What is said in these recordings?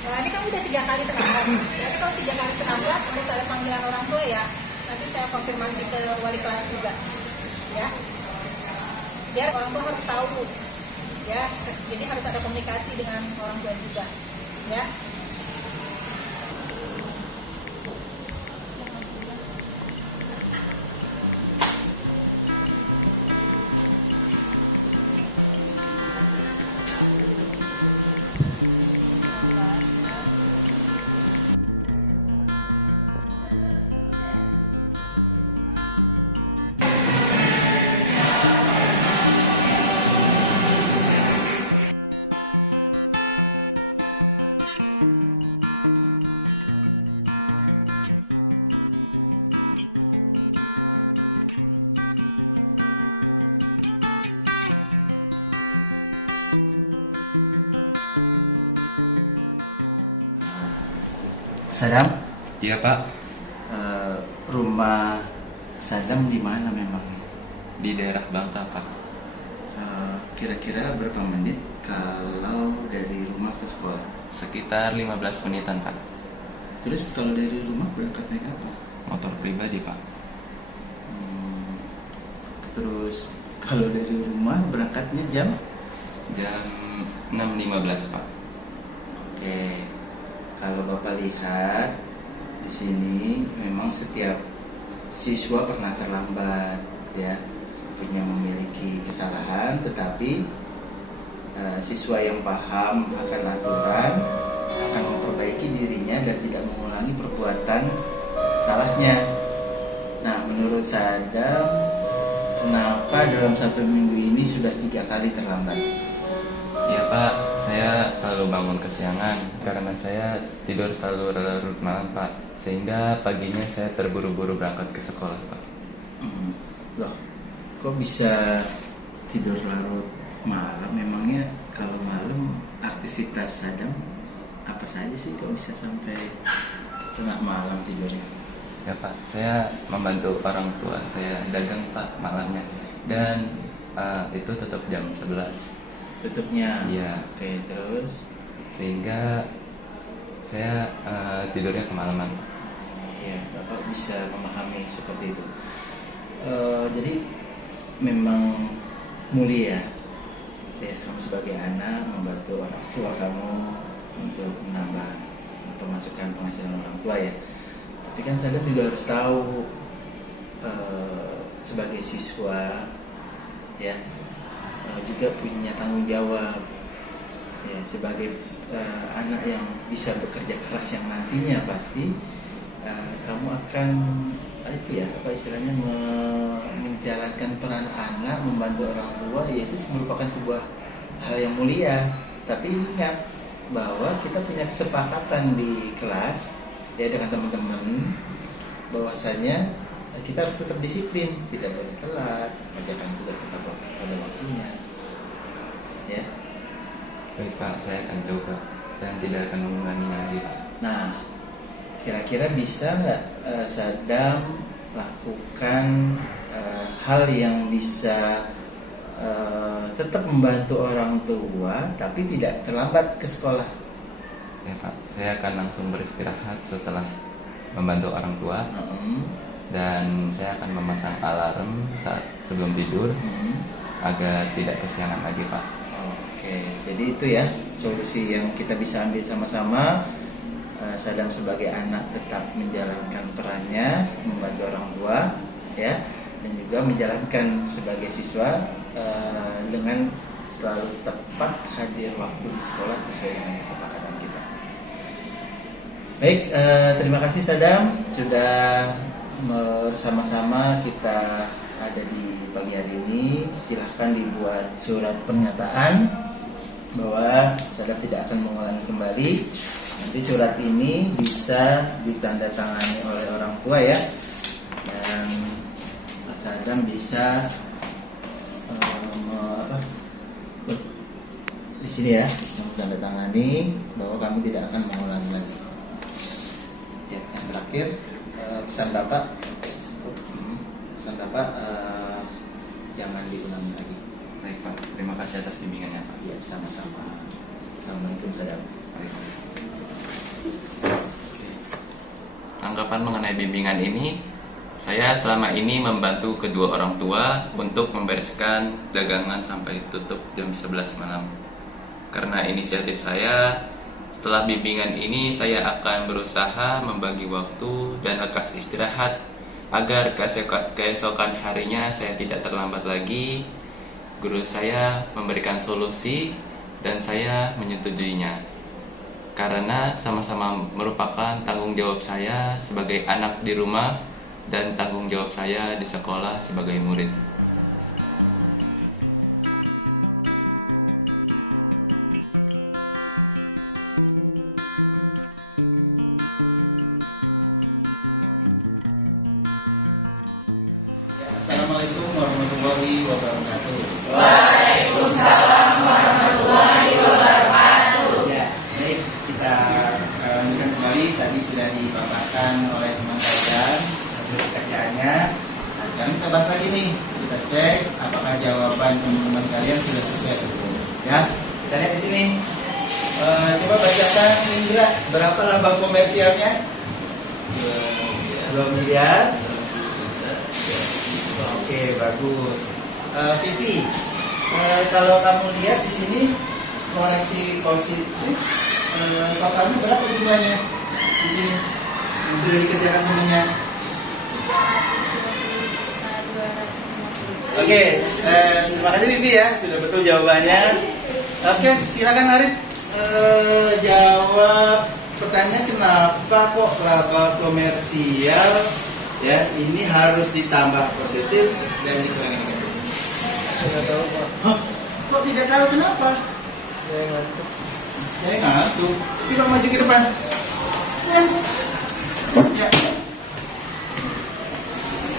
Nah, ini kamu udah 3 kali terlambat. Berarti kalau 3 kali terlambat, harus ada panggilan orang tua ya. Nanti saya konfirmasi ke wali kelas juga, ya. Biar orang tua harus tahu, ya. Jadi harus ada komunikasi dengan orang tua juga, ya. Sadam, Iya Pak, rumah Sadam di mana memang? di daerah Bangka Pak. Kira-kira berapa menit kalau dari rumah ke sekolah? Sekitar 15 menitan Pak. Terus kalau dari rumah berangkat naik apa? Motor pribadi Pak. Terus kalau dari rumah berangkatnya jam? Jam 6.15 Pak. Oke, kalau Bapak lihat di sini memang setiap siswa pernah terlambat, ya, punya memiliki kesalahan, tetapi siswa yang paham akan aturan akan memperbaiki dirinya dan tidak mengulangi perbuatan salahnya. Nah, menurut Sadam, kenapa dalam 1 minggu ini sudah 3 kali terlambat? Iya Pak, saya selalu bangun kesiangan karena saya tidur selalu larut malam Pak. Sehingga paginya saya terburu-buru berangkat ke sekolah Pak. Loh, kok bisa tidur larut malam? Memangnya kalau malam aktivitas Sadam apa saja sih kok bisa sampai tengah malam tidurnya? Ya Pak, saya membantu orang tua saya dagang Pak malamnya. Dan itu tutup jam 11. Tutupnya? Iya. Oke, terus? Sehingga saya tidurnya kemalaman Pak. Ya, Bapak bisa memahami seperti itu. Jadi memang mulia ya kamu sebagai anak membantu orang tua kamu untuk menambah pemasukan penghasilan orang tua ya. Tapi kan Sadam juga harus tahu sebagai siswa ya juga punya tanggung jawab ya sebagai anak yang bisa bekerja keras yang nantinya pasti kamu akan itu ya apa istilahnya menjalankan peran anak membantu orang tua, yaitu merupakan sebuah hal yang mulia. Tapi ingat bahwa kita punya kesepakatan di kelas ya dengan teman-teman bahwasanya kita harus tetap disiplin, tidak boleh telat, mengerjakan tugas tepat pada waktunya ya. Baik Pak, saya akan coba dan tidak akan mengulanginya lagi Pak. Nah, kira-kira bisa nggak Sadam lakukan hal yang bisa tetap membantu orang tua tapi tidak terlambat ke sekolah? Ya Pak, saya akan langsung beristirahat setelah membantu orang tua. Dan saya akan memasang alarm saat sebelum tidur agar tidak kesiangan lagi Pak. Oke, jadi itu ya solusi yang kita bisa ambil sama-sama. Sadam sebagai anak tetap menjalankan perannya membantu orang tua ya, dan juga menjalankan sebagai siswa dengan selalu tepat hadir waktu di sekolah sesuai dengan kesepakatan kita. Baik, terima kasih Sadam sudah bersama-sama kita ada di pagi hari ini. Silahkan dibuat surat pernyataan bahwa Sadam tidak akan mengulangi kembali. Nanti surat ini bisa ditandatangani oleh orang tua ya, dan Sadam bisa di sini ya menandatangani bahwa kami tidak akan mengulangi lagi. Ya, yang terakhir pesan Bapak jangan diulangi lagi. Baik Pak, terima kasih atas bimbingannya Pak. Ya, sama-sama. Assalamualaikum Sadam. Tanggapan mengenai bimbingan ini, saya selama ini membantu kedua orang tua untuk membereskan dagangan sampai tutup jam 11 malam. Karena inisiatif saya, setelah bimbingan ini saya akan berusaha membagi waktu dan lekas istirahat agar keesokan harinya saya tidak terlambat lagi. Guru saya memberikan solusi dan saya menyetujuinya. Karena sama-sama merupakan tanggung jawab saya sebagai anak di rumah dan tanggung jawab saya di sekolah sebagai murid. Assalamualaikum warahmatullahi wabarakatuh. Waalaikumsalam warahmatullahi wabarakatuh. Ya, baik, kita lanjutkan kembali. Tadi sudah dipaparkan oleh teman kalian hasil pekerjaannya. Nah, sekarang kita bahas lagi nih. Kita cek apakah jawaban teman-teman kalian sudah sesuai. Ya, kita lihat di sini. Coba bacakan Indra, berapa laba komersialnya? 2 miliar. Oke, bagus. Vivi, kalau kamu lihat di sini koreksi positif, totalnya berapa jumlahnya di sini yang sudah dikerjakan temennya? Oke, terima kasih Vivi ya, sudah betul jawabannya. Oke, silakan Arif, jawab pertanyaan kenapa kok laba komersial ya ini harus ditambah positif dan dikurangi negatif. Tidak tahu Pak. Hah? Kok tidak tahu kenapa? Saya ngantuk. Saya ngantuk. Coba maju ke depan. Ya.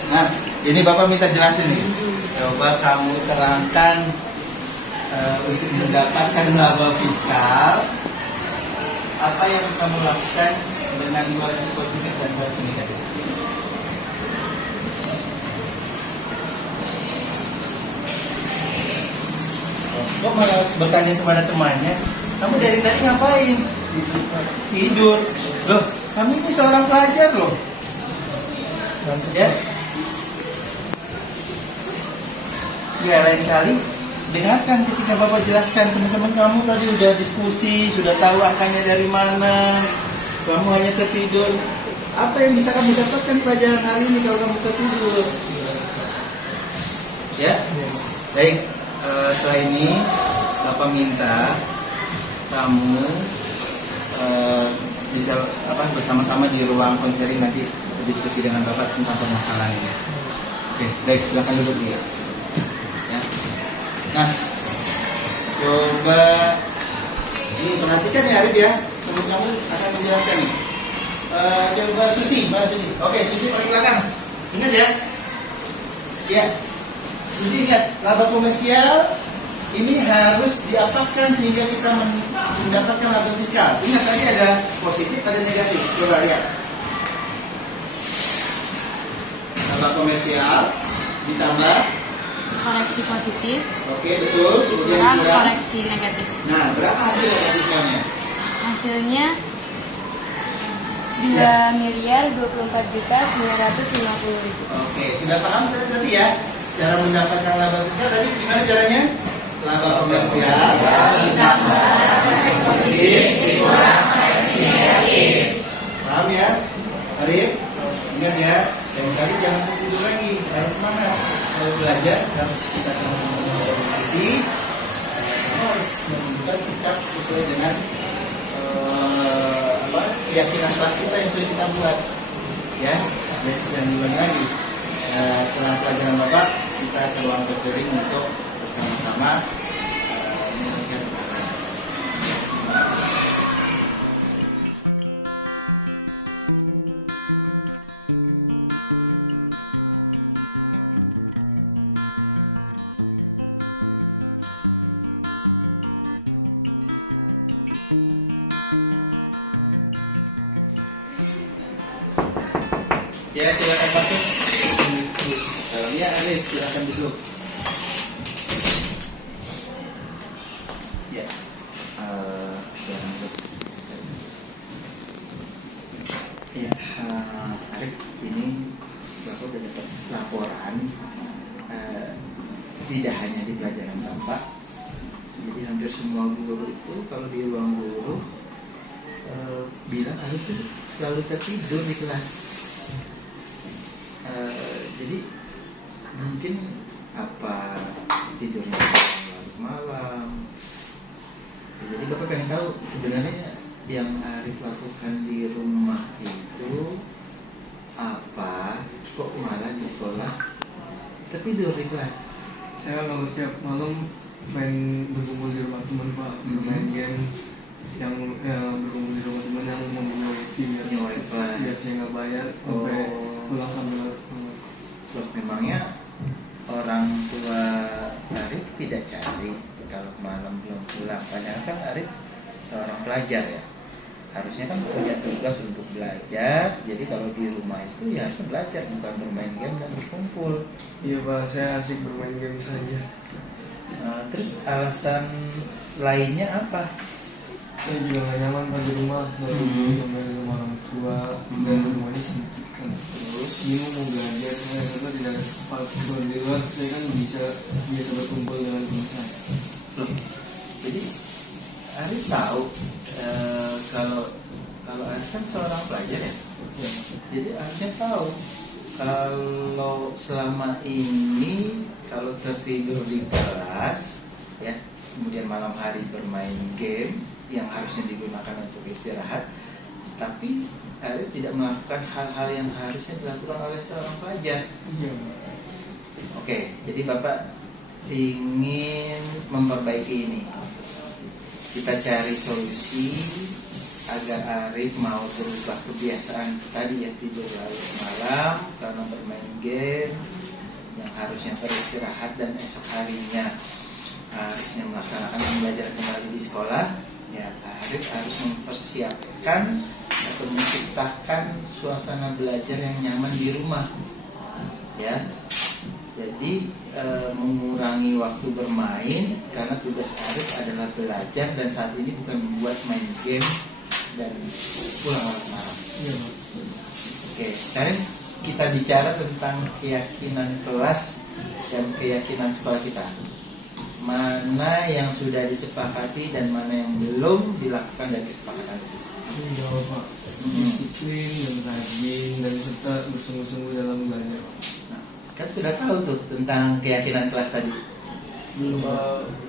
Nah, ini Bapak minta jelasin nih. Coba kamu terangkan untuk mendapatkan laba fiskal apa yang kamu lakukan dengan koreksi positif dan koreksi negatif. Kok malah bertanya kepada temannya, kamu dari tadi ngapain? Tidur. Loh, kami ini seorang pelajar loh. Ya. Ya, lain kali dengarkan ketika Bapak jelaskan, teman-teman kamu tadi udah diskusi, sudah tahu angkanya dari mana, kamu hanya tertidur. Apa yang bisa kamu dapatkan pelajaran hari ini kalau kamu tertidur? Ya, baik. Setelah ini Bapak minta kamu bisa bersama-sama di ruang konseling nanti diskusi dengan Bapak tentang permasalahan ini. Oke, baik, silakan duduk dia. Ya. Nah, coba ini perhatikan ya Arif ya, teman kamu akan menjelaskan nih. Coba Susi, mana Susi? Oke, Susi paling belakang. Ingat ya? Ya. Susi ingat, laba komersial ini harus diapakan sehingga kita mendapatkan laba fiskal. Ingat tadi ada positif, ada negatif. Coba lihat. Laba komersial ditambah Koreksi positif oke, betul. Kemudian kurang kurang. koreksi negatif. Nah, berapa hasil laba fiskalnya? Hasilnya Ya. 2.024.950.000. Oke, sudah paham tadi ya? Cara mendapatkan laba fiskal tadi gimana caranya? Laba komersial Ditambah koreksi positif dikurang koreksi negatif. paham ya? Arif, ingat ya, dan kali jangan tertidur lagi, harus semangat. Kalau belajar harus kita diskusi, sesuai dengan keyakinan kelas kita yang sudah kita buat, ya. Dan sudah diulang lagi. Setelah pelajaran Bapak, kita ke ruang coaching untuk bersama-sama menyelesaikan masalah. Ya, silakan masuk. Ya, Arif, silakan duduk. Ya, ya, Arif, ini Bapak sudah dapat laporan, tidak hanya di pelajaran Bapak. Jadi hampir semua guru itu kalau di ruang guru bilang Arif itu selalu tertidur di kelas. Jadi mungkin apa tidurnya larut malam. Jadi Bapak pengen tahu sebenarnya yang Arif lakukan di rumah itu apa, kok malah di sekolah tertidur di kelas. Saya kalau setiap malam main berkumpul di rumah teman Pak, bermain game yang berkumpul di rumah teman yang membawa wifi biar saya nggak bayar sampai pulang sambil Loh, memangnya orang tua Arif tidak cari kalau malam belum pulang? Padahal kan Arif seorang pelajar ya, harusnya kan punya tugas untuk belajar. Jadi kalau di rumah itu ya harusnya belajar, bukan bermain game dan berkumpul. Iya Pak, saya asik bermain game saja. Terus alasan lainnya apa? Saya juga nggak nyaman Pak di rumah, selalu main di rumah orang tua dan rumahnya sempit kan. Terus bingung mau belajar, karena tidak ada tempat. Kalau di luar saya kan bisa berkumpul dengan teman saya. Loh, jadi Arif tahu kalau Arif kan seorang pelajar ya. Ya. Jadi harusnya tahu kalau selama ini kalau tertidur di kelas ya, kemudian malam hari bermain game yang harusnya digunakan untuk istirahat, tapi Arif tidak melakukan hal-hal yang harusnya dilakukan oleh seorang pelajar. Iya. Oke, jadi Bapak ingin memperbaiki ini. Kita cari solusi agar Arif mau berubah kebiasaan tadi ya, tidur larut malam karena bermain game yang harusnya beristirahat dan esok harinya harusnya melaksanakan pembelajaran kembali di sekolah. Ya, Arif harus mempersiapkan atau menciptakan suasana belajar yang nyaman di rumah. Ya, jadi mengurangi waktu bermain karena tugas Arif adalah belajar dan saat ini bukan membuat main game dan pulang larut malam. Iya. Oke, sekarang kita bicara tentang keyakinan kelas dan keyakinan sekolah kita. Mana yang sudah disepakati dan mana yang belum dilakukan dari kesepakatan itu? Iya Pak, disiplin dan rajin dan serta bersungguh-sungguh dalam belajar. Nah, kan sudah tahu tuh tentang keyakinan kelas tadi. Belum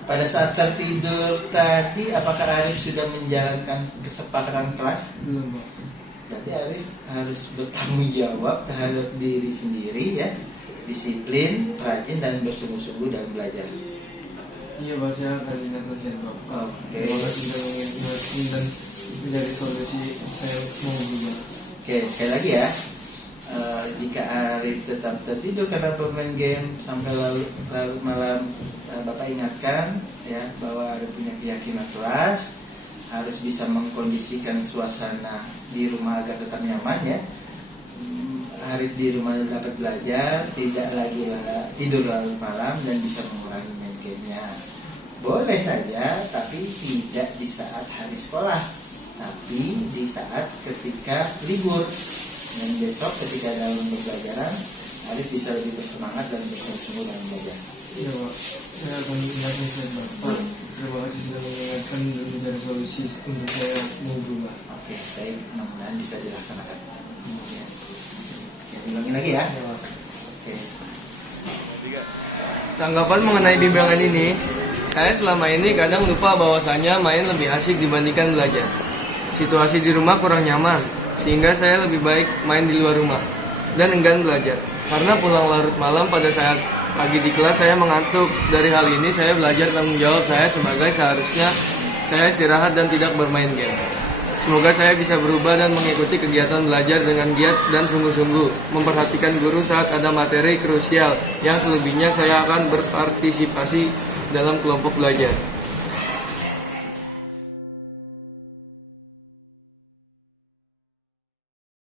Pada saat tertidur tadi, apakah Arif sudah menjalankan kesepakatan kelas? belum Pak. Berarti Arif harus bertanggung jawab terhadap diri sendiri ya, disiplin, rajin dan bersungguh-sungguh dalam belajar. Iya Pak, saya akan ingatkan Pak. Oke. Terima kasih sudah mengingatkan dan menjadi solusi saya mau berubah. Oke, sekali lagi ya. Jika Arif tetap tertidur karena bermain game sampai larut malam, Bapak ingatkan ya bahwa Arif punya keyakinan kelas, harus bisa mengkondisikan suasana di rumah agar tetap nyaman ya. Arif di rumah dapat belajar, tidak lagi tidur larut malam dan bisa mengurangi main gamenya. Boleh saja, tapi tidak di saat hari sekolah, tapi di saat ketika libur. Dan besok ketika dalam pembelajaran, Arif bisa lebih bersemangat dan bersungguh-sungguh dalam belajar. Iya Pak, saya akan ingatkan Pak. Terima kasih sudah mengingatkan dan mencari solusi untuk saya mau berubah. Oke, baik, mudah-mudahan bisa dilaksanakan. Ya. Ya, ulangin lagi ya. Iya Pak. Oke. Tanggapan mengenai bimbingan ini, Saya selama ini kadang lupa bahwasanya main lebih asik dibandingkan belajar. Situasi di rumah kurang nyaman, sehingga saya lebih baik main di luar rumah dan enggan belajar. Karena pulang larut malam pada saat pagi di kelas saya mengantuk. Dari hal ini saya belajar tanggung jawab saya sebagai seharusnya saya istirahat dan tidak bermain game. Semoga saya bisa berubah dan mengikuti kegiatan belajar dengan giat dan sungguh-sungguh, memperhatikan guru saat ada materi krusial yang selebihnya saya akan berpartisipasi dalam kelompok belajar.